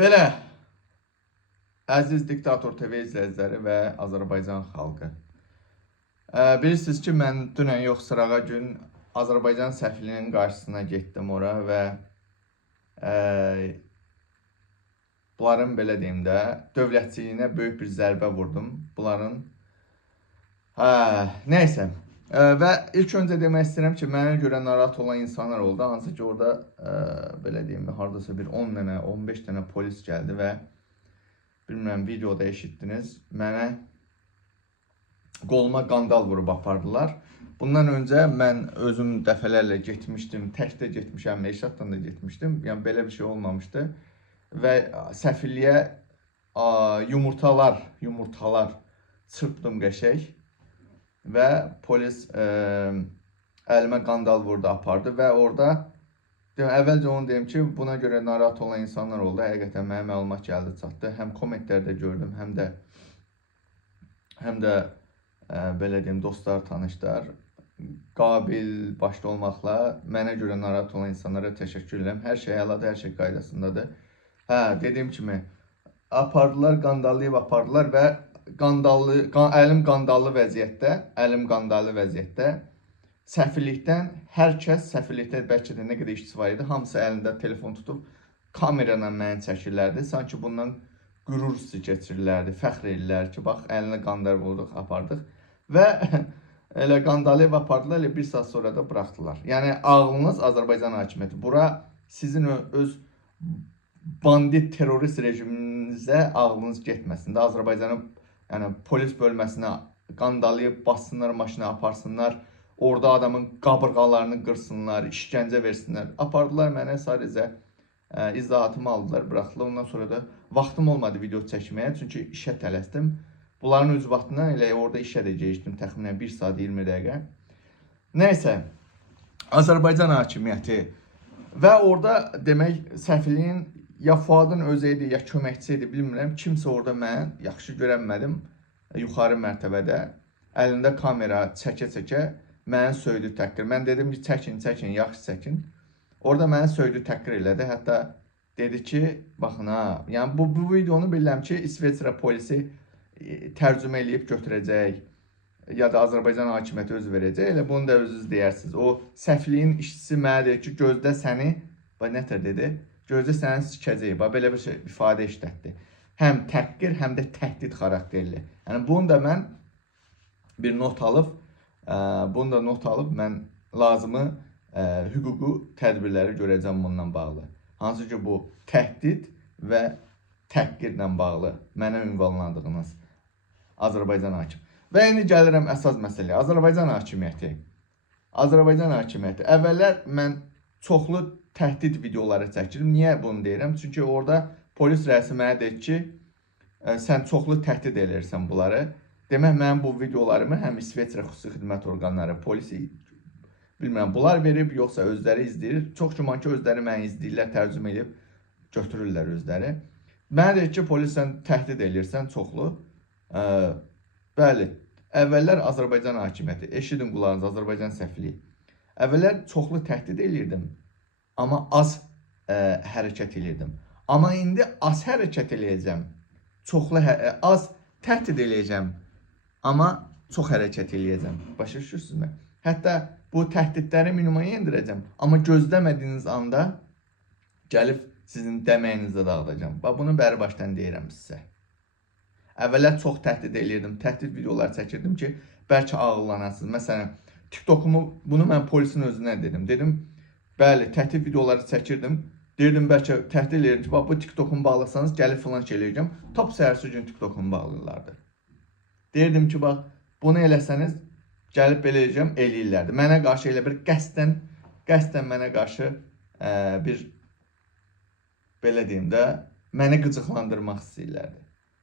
Belə, əziz Diktator TV izləyiciləri və Azərbaycan xalqı. Bilirsiniz ki, mən dünən yox, sırağa gün Azərbaycan səfirliyinin qarşısına getdim ora və bunların belə deyim də, dövlətçiliyinə böyük bir zərbə vurdum. Bunların, neysə. Və ilk öncə demək istəyirəm ki, mənə görə narahat olan insanlar oldu. Hansı ki, orada belə deyim, hardasa bir 10 dənə, 15 dənə polis gəldi və bilmirəm, videoda eşitdiniz, mənə qoluma qandal vurub apardılar. Bundan öncə mən özüm dəfələrlə getmişdim, tək də getmişəm, Eşatdan da getmişdim. Yəni, belə bir şey olmamışdı. Və səfirliyə yumurtalar çırpdım qəşək. Və polis əlimə qandal vurdu, apardı və orada əvvəlcə onu deyim ki, buna görə narahat olan insanlar oldu. Həqiqətən mənə məlumat gəldi, çatdı. Həm kommentlərdə gördüm, həm də belə deyim, dostlar, tanışlar, qabil başda olmaqla mənə görə narahat olan insanlara təşəkkür edirəm. Hər şey əladır, hər şey qaydasındadır. Dediyim kimi, apardılar, qandallayıb apardılar və əlim qandallı vəziyyətdə səfirlikdən hər kəs, səfirlikdə bəlkə də nə qədər işçi var idi, hamısı əlində telefon tutub kamera ilə məni çəkirlərdi. Sanki bundan qürur hissi keçirirlərdi, fəxr edirlər ki, bax, əlinə qandal vurduq, apardıq. Və elə qandalayıb apardılar, elə bir saat sonra da buraxdılar. Yəni, ağlınız Azərbaycan hakimiyyəti. Bura sizin öz bandit, terörist rejiminizə ağlınız getməsin də. Azərbaycanın polis bölməsinə qandalayıb, bassınlar, maşına aparsınlar, orada adamın qabırğalarını qırsınlar, işgəncə versinlər. Apardılar mənə, sadəcə izahatımı aldılar, bıraxdılar. Ondan sonra da vaxtım olmadı video çəkməyə, çünki işə tələsdim. Bunların ucbatından elə orada işə də gecikdim, təxminən 1 saat 20 dəqiqə. Nəysə, Azərbaycan hakimiyyəti və orada demək səfirliyin ya Fuadın özü idi, ya köməkçi idi, bilmirəm. Kimsə orada mən yaxşı görənmədim, yuxarı mərtəbədə. Əlində kamera çəkə-çəkə məni söydü, təhqir. Mən dedim ki, çəkin, yaxşı çəkin. Orada məni söydü, təhqir elədi. Hətta dedi ki, baxın yəni bu videonu bilirəm ki, İsveçrə polisi tərcümə eləyib götürəcək, ya da Azərbaycan hakimiyyəti özü verəcək. Elə bunu da özünüz deyərsiniz. O səfirliyin işçisi mənə deyir ki, gözdə səni, nətər dedi, gözdə səni sikəcək, belə bir ifadə işlətdi. Həm təhqir, həm də təhdid xarakterli. Yəni, bunu da mən bir not alıb, mən lazımı hüquqi tədbirləri görəcəm bundan bağlı. Hansı ki, bu təhdid və təhqirlə bağlı mənə ünvanladığınız Azərbaycan hakimiyyəti. Və indi gəlirəm əsas məsələyə. Azərbaycan hakimiyyəti. Əvvəllər mən çoxlu təhdid videoları çəkirəm. Niyə bunu deyirəm? Çünki orada polis rəisi mənə deyir ki, sən çoxlu təhdid edirsən bunları. Demək, mənim bu videolarımı həm İsveçrə xüsusi xidmət orqanları, polisi, bilmirəm, bunlar verib, yoxsa özləri izləyir. Çox güman ki, özləri məni izləyirlər, tərcümə edib götürürlər özləri. Mənə deyir ki, polis sən təhdid edirsən çoxlu. Bəli, əvvəllər Azərbaycan hakimiyyəti, eşidin qulağınız, Azərbaycan səfirliyi. Əvvəllər çoxlu təhdid edirdim, amma az hərəkət edirdim. Amma indi az hərəkət eləyəcəm, az təhdid eləyəcəm, amma çox hərəkət eləyəcəm. Başa düşürsünüzmü? Hətta bu təhdidləri minimuma endirəcəm, amma gözləmədiyiniz anda gəlib sizin dəməyinizə dağıdacam. Bunu bəri başdan deyirəm sizə. Əvvəllər çox təhdid eləyirdim, təhdid videolar çəkirdim ki, bəlkə ağıllanasınız. Məsələn, TikTokumu, bunu mən polisin özünə dedim. Dedim, bəli, təhdid videoları çəkirdim. Deyirdim, bəlkə təhdid eləyirdim ki, bu TikTokumu bağlasanız, gəlib filan şey eləyəcəm. Top səhərsi gün TikTokumu bağlayırlardı. Deyirdim ki, bax, bunu eləsəniz, gəlib belə eləyəcəm, eləyirlərdi. Mənə qarşı elə bir qəsdən mənə qarşı bir, belə deyim də, məni qıcıqlandırmaq istəyirlərdi.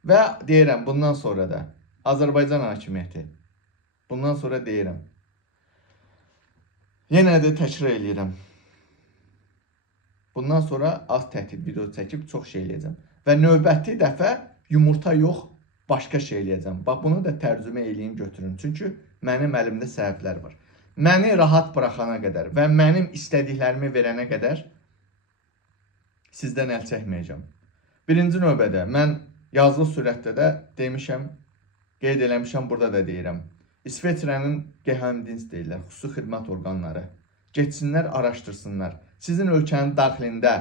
Və deyirəm, bundan sonra da Azərbaycan hakimiyyəti, bundan sonra deyirəm, yenə də təkrar eləyirəm. Bundan sonra az təhdid video çəkib çox şey eləyəcəm. Və növbəti dəfə yumurta yox, başqa şey eləyəcəm. Bax, bunu da tərcümə eləyim, götürün. Çünki mənim əlimdə səhvlər var. Məni rahat buraxana qədər və mənim istədiklərimi verənə qədər sizdən əl çəkməyəcəm. Birinci növbədə mən yazılı surətdə də demişəm, qeyd eləmişəm, burada da deyirəm. İsveçrənin Geheimdienst deyirlər, xüsusi xidmət orqanları. Getsinlər, araşdırsınlar. Sizin ölkənin daxilində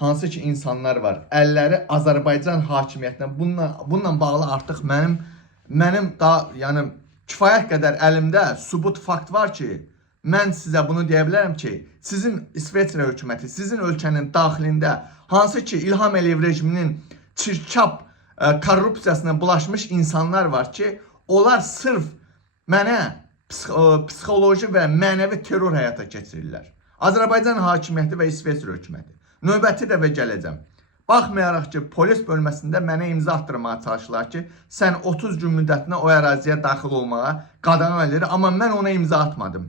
hansı ki insanlar var, əlləri Azərbaycan hakimiyyətinə bununla bağlı artıq mənim da yəni kifayət qədər əlimdə sübut fakt var ki, mən sizə bunu deyə bilərəm ki, sizin İsveçrə hökuməti, sizin ölkənin daxilində hansı ki İlham Əliyev rejiminin çirkab korrupsiyasına bulaşmış insanlar var ki, onlar sırf mənə psixoloji və mənəvi terror həyata keçirirlər. Azərbaycan hakimiyyəti və İsveçrə hökuməti. Növbəti dəfə gələcəm. Baxmayaraq ki, polis bölməsində mənə imza attırmağa çalışırlar ki, sən 30 gün müddətinə o əraziyə daxil olmağa qadağan edir, amma mən ona imza atmadım.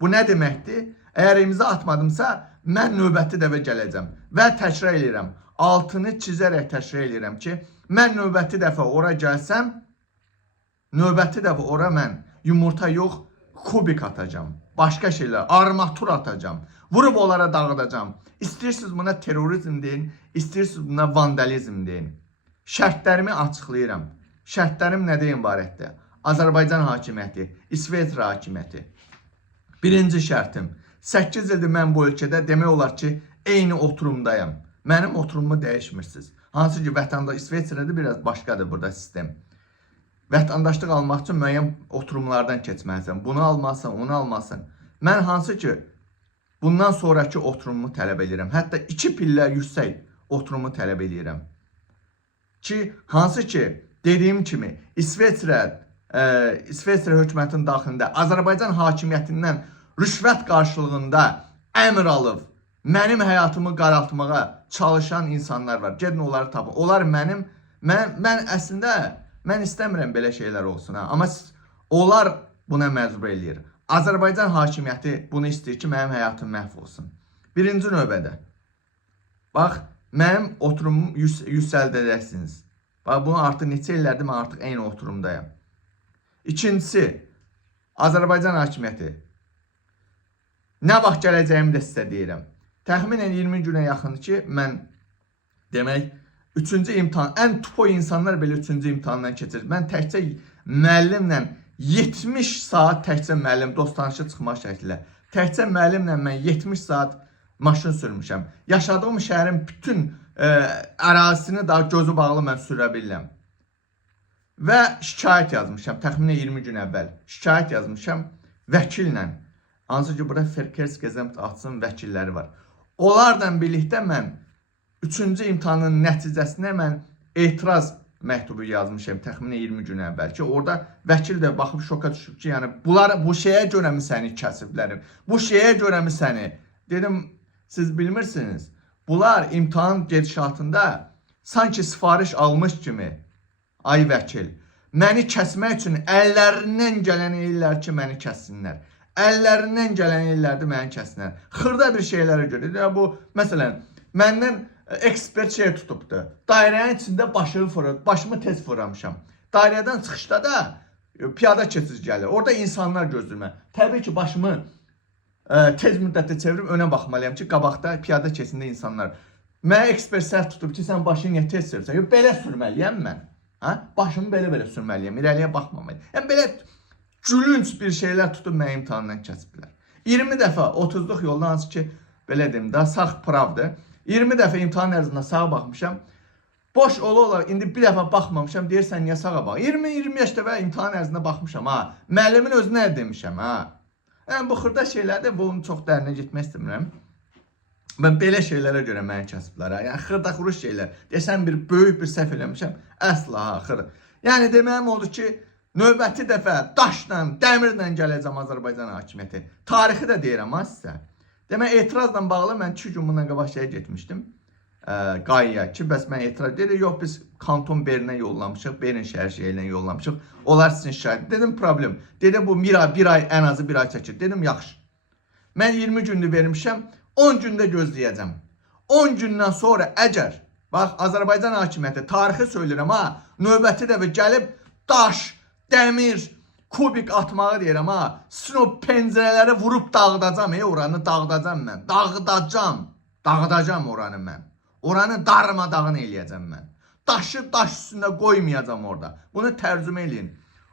Bu nə deməkdir? Əgər imza atmadımsa, mən növbəti dəfə gələcəm və təkrar edirəm. Altını çizərək təkrar edirəm ki, mən növbəti dəfə ora gəlsəm, növbəti dəfə ora mən yumurta yox, kubik atacağım. Başqa şeylər, armatur atacağım. Vurub onlara dağıdacağım. İstəyirsiniz buna terrorizm deyin, istəyirsiniz buna vandalizm deyin. Şərtlərimi açıqlayıram. Şərtlərim nədən ibarətdir? Azərbaycan hakimiyyəti, İsveçrə hakimiyyəti. Birinci şərtim, 8 ildir mən bu ölkədə demək olar ki, eyni oturumdayım. Mənim oturumumu dəyişmirsiniz. Hansı ki, vətəndaş İsveçrədə biraz başqadır burada sistem. Vətəndaşlıq almaq üçün müəyyən oturumlardan keçməlisən. Bunu almasan, onu almasan. Mən hansı ki, bundan sonraki oturumumu tələb edirəm. Hətta 2 pillə yüksək oturumu tələb edirəm. Ki, hansı ki, dediyim kimi, İsveçrə hökumətinin daxilində Azərbaycan hakimiyyətindən rüşvət qarşılığında əmr alıb, mənim həyatımı qaraltmağa çalışan insanlar var. Gedin onları tapın. Onlar mən əslində, mən istəmirəm belə şeylər olsun. Amma onlar buna məcbur eləyir. Azərbaycan hakimiyyəti bunu istəyir ki, mənim həyatım məhv olsun. Birinci növbədə. Bax, mənim oturumumu yüksəldəcəksiniz. Bax, bunu artıq neçə illərdir mən artıq eyni oturumdayım. İkincisi, Azərbaycan hakimiyyəti. Nə vaxt gələcəyimi də sizə deyirəm. Təxminən 20 günə yaxındır ki, mən demək, 3-cü imtahan, ən tupoy insanlar belə 3-cü imtahandan keçir. Mən təkcə müəllimlə 70 saat təkcə müəllim, dost tanışı çıxmaq şəkillə. Təkcə müəllimlə mən 70 saat maşın sürmüşəm. Yaşadığım şəhərin bütün ərazisini daha gözü bağlı mən sürə bilirəm. Və şikayət yazmışam, təxminən 20 gün əvvəl. Şikayət yazmışam vəkillə. Hansı ki, burada Ferkersgesamt açsın vəkilləri var. Onlarla birlikdə mən 3-cü imtahanın nəticəsinə mən etiraz məktubu yazmışam təxminən 20 gün əvvəl ki, orada vəkil də baxıb şoka düşüb ki, yəni bu şeyə görə mi səni kəsiblərim? Bu şeyə görə mi səni? Dedim, siz bilmirsiniz. Bunlar imtahan gedişatında sanki sifariş almış kimi, ay vəkil, məni kəsmək üçün əllərindən gələn ellər ki, məni kəssinlər. Əllərindən gələn ellərdir məni kəssinlər. Xırda bir şeylərə görə. Bu, məsələn, məndən ekspert şey tutubdu. Dairənin içində başımı tez fırlamışam. Dairədən çıxışda da piyada keçici gəlir. Orada insanlar gözləyir. Təbii ki, başımı tez müddətdə çevirib önə baxmalıyam ki, qabaqda piyada keçində insanlar. Mənə ekspert səhv tutub ki, sən başını niyə tez sürürsən? Yox, belə sürməliyəm mən. Başımı belə sürməliyəm, irəliyə baxmamalıyım. Yəni, belə gülünç bir şeylər tutub mənə imtahandan kəsiblər. 20 dəfə 30-luq yolda hansı ki, belə deyim də, sağ pravdır. 20 dəfə imtahan ərzində sağa baxmışam. Boş ola, indi bir dəfə baxmamışam, deyirsən niyə sağa bax? 20-25 dəfə imtahan ərzində baxmışam, müəllimin özünə demişəm, Yəni, bu xırda şeylərdə bunu çox dərinə getmək istəmirəm. Mən belə şeylərə görə məni kəsiblər, yəni xırda xuruş şeylər. Desən bir böyük bir səhv eləmişəm, əsla xırda. Yəni, deməyim oldu ki, növbəti dəfə daşla, dəmirlə gələcəm Azərbaycan hakimiyyəti. Tarixi də deyirəm sizə. Demək, etirazla bağlı mən 2 gün bundan qabaq şəhə getmişdim. Qayya ki, bəs mən etiraz dedim, yox biz kanton Berinə yollamışıq, Berin şəhər şəhərinə yollamışıq. Onlar sizin şəhər. Dedim, problem. Dedim, bu bir ay, ən azı bir ay çəkir. Dedim, yaxşı. Mən 20 gündür vermişəm, 10 gündə gözləyəcəm. 10 gündən sonra əgər, bax, Azərbaycan hakimiyyəti, tarixi söyləyirəm, növbəti dəfə gəlib daş, dəmir, kubik atmağı deyirəm, sizin o pəncərələri vurub dağıdacam, oranı dağıdacam mən. Dağıdacam oranı mən. Oranı darmadağın eləyəcəm mən. Daşı daş üstündə qoymayacam orada. Bunu tərcümə eləyin.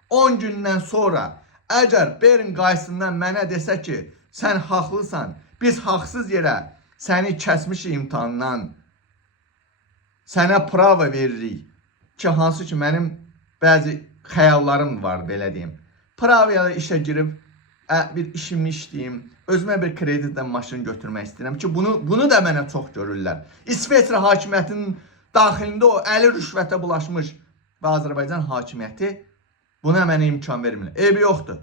10 gündən sonra əgər Berin qarşısından mənə desə ki, sən haqlısan, biz haqsız yerə səni kəsmişik imtahandan, sənə prava veririk ki, hansı ki mənim bəzi xəyallarım var, belə deyim. Pravaya işə girib bir işimi işləyim, özümə bir kreditdən maşın götürmək istəyirəm ki, bunu da mənə çox görürlər. İsveçrə hakimiyyətinin daxilində o əli rüşvətə bulaşmış və Azərbaycan hakimiyyəti buna mənə imkan vermirlər. Eybi yoxdur.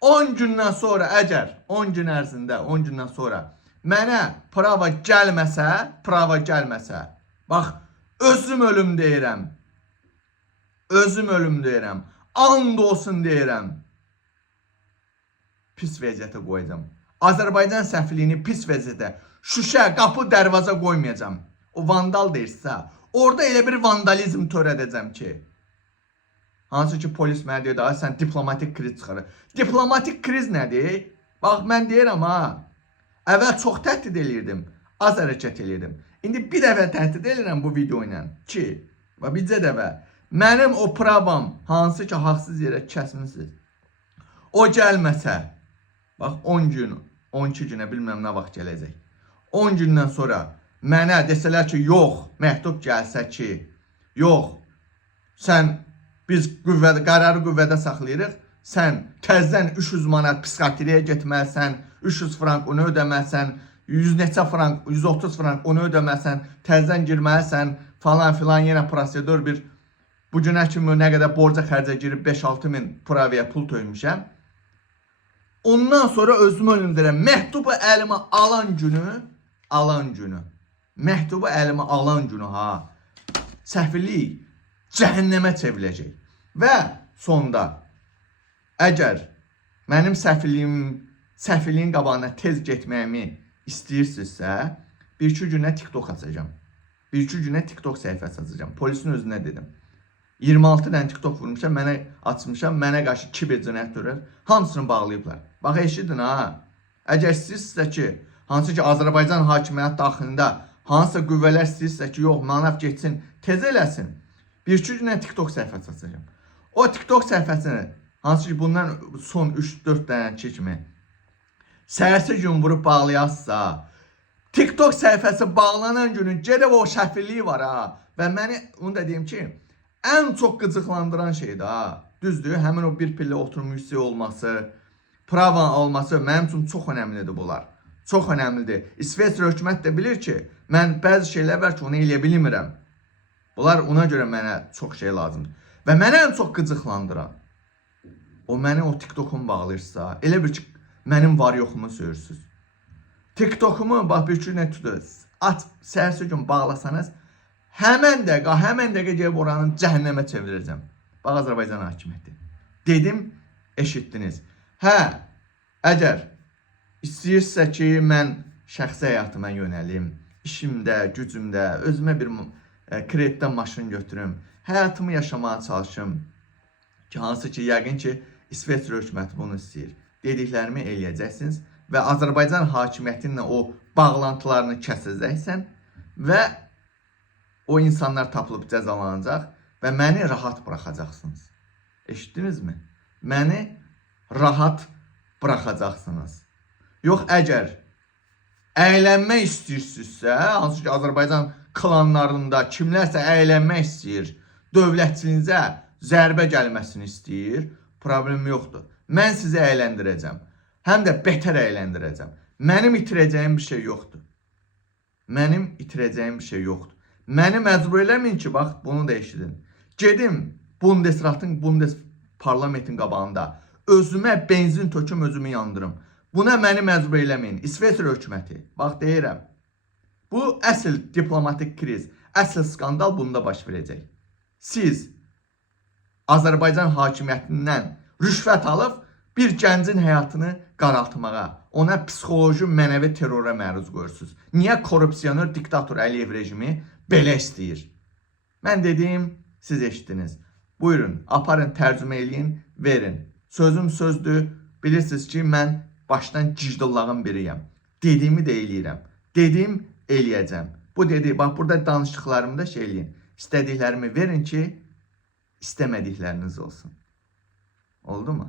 10 gündən sonra, əgər 10 gün ərzində, 10 gündən sonra mənə prava gəlməsə, bax, özüm ölüm deyirəm, and olsun deyirəm, pis vəziyyətə qoyacam. Azərbaycan səfirliyini pis vəziyyətə, şüşə, qapı, dərvaza qoymayacam. O vandal deyirsə, orada elə bir vandalizm törədəcəm ki, hansı ki polis mənə deyir, daha sən diplomatik kriz çıxarır. Diplomatik kriz nədir? Bax, mən deyirəm ha, əvvəl çox təhdid edirdim, az hərəkət edirdim. İndi bir dəfə təhdid edirəm bu video ilə ki, bircə dəfə, mənim o pravam, hansı ki haqsız yerə kəsmişsiniz, o gəlməsə, bax 10 gün, 12 günə bilməm nə vaxt gələcək. 10 gündən sonra mənə desələr ki, yox, məktub gəlsə ki, yox, sən biz qərarı qüvvədə saxlayırıq, sən təzdən 300 manat psixiatriyə getməlisən, 300 frank onu ödəməlisən, 100 neçə frank, 130 frank onu ödəməlisən, təzdən girməlisən, falan filan yenə prosedur bir, bu günə kimi nə qədər borca xərcə girib 5-6 min pravaya pul töymüşəm. Ondan sonra özümü ölümdürəm. Məktubu əlimə alan günü, məktubu əlimə alan günü ha, səfirlik cəhənnəmə çevriləcək. Və sonda, əgər mənim səfirliyin qabağına tez getməyimi istəyirsinizsə, 1-2 günə TikTok açacağım. 1-2 günə TikTok səhifəsi açacağım. Polisin özünə dedim. 26 dənə TikTok vurmuşam, mənə açmışam, mənə qarşı kibir cinayət törər, hamısını bağlayıblar. Bax, eşidin ha, əgər istəyirsinizsə ki, hansı ki Azərbaycan hakimiyyət daxilində, hansısa qüvvələr istəyirsinizsə ki, yox, manav geçsin, tez eləsin, 1-2 günə TikTok səhifəsi açacağım. O TikTok səhifəsini, hansı ki bundan son 3-4 dənə kimi, səhərsi gün vurub bağlayassa, TikTok səhifəsi bağlanan günün gedib o şəfirliyi var ha, və məni, onu da deyim ki, ən çox qıcıqlandıran şeydir ha. Düzdür, həmin o bir pillə oturmuş olması, pravan olması mənim üçün çox önəmlidir bunlar. Çox önəmlidir. İsveçrə hökumət də bilir ki, mən bəzi şeylər var ki, onu eləyə bilmirəm. Bunlar ona görə mənə çox şey lazımdır. Və mənə ən çox qıcıqlandıran, o məni o TikTokumu bağlayırsa, elə bir ki, mənim var yoxumu söyürsünüz. TikTokumu, bax, bir günə tutur, aç, səhərsi gün bağlasanız, həmən dəqiqə gəlib oranın cəhənnəmə çevirəcəm. Bax, Azərbaycan hakimiyyəti. Dedim, eşitdiniz. Hə, əgər istəyirsə ki, mən şəxsi həyatıma yönəlim, işimdə, gücümdə, özümə bir kreditdən maşın götürüm, həyatımı yaşamaya çalışım ki, hansı ki, yəqin ki, İsveçrə hökuməti bunu istəyir. Dediklərimi eləyəcəksiniz və Azərbaycan hakimiyyətinlə o bağlantılarını kəsəcəksən və o insanlar tapılıb cəzalanacaq və məni rahat buraxacaqsınız. Eşitdinizmi? Məni rahat buraxacaqsınız. Yox, əgər əylənmək istəyirsinizsə, hansı ki, Azərbaycan klanlarında kimlərsə əylənmək istəyir, dövlətçiliyinizə zərbə gəlməsini istəyir, problem yoxdur. Mən sizi əyləndirəcəm. Həm də betər əyləndirəcəm. Mənim itirəcəyim bir şey yoxdur. Məni məcbur eləməyin ki, bax, bunu da eşidin. Gedim Bundesparlamentin qabağında özümə benzin töküm, özümü yandırım. Buna məni məcbur eləməyin. İsveçrə hökuməti. Bax, deyirəm. Bu əsl diplomatik kriz, əsl skandal bunda baş verəcək. Siz Azərbaycan hakimiyyətindən rüşvət alıb bir gəncin həyatını qaraltmağa, ona psixoloji, mənəvi terrora məruz qoyursunuz. Niyə korrupsioner, diktator Əliyev rejimi belə istəyir? Mən dediyim, siz eşitdiniz. Buyurun, aparın, tərcümə eləyin, verin. Sözüm sözdür. Bilirsiniz ki, mən başdan gicdillağın biriyəm. Dediyimi də eləyirəm. Dedim, eləyəcəm. Bu dedi, bax burada danışdıqlarımı da şey eləyin. İstədiklərimi verin ki, istemədikləriniz olsun. Oldu mu?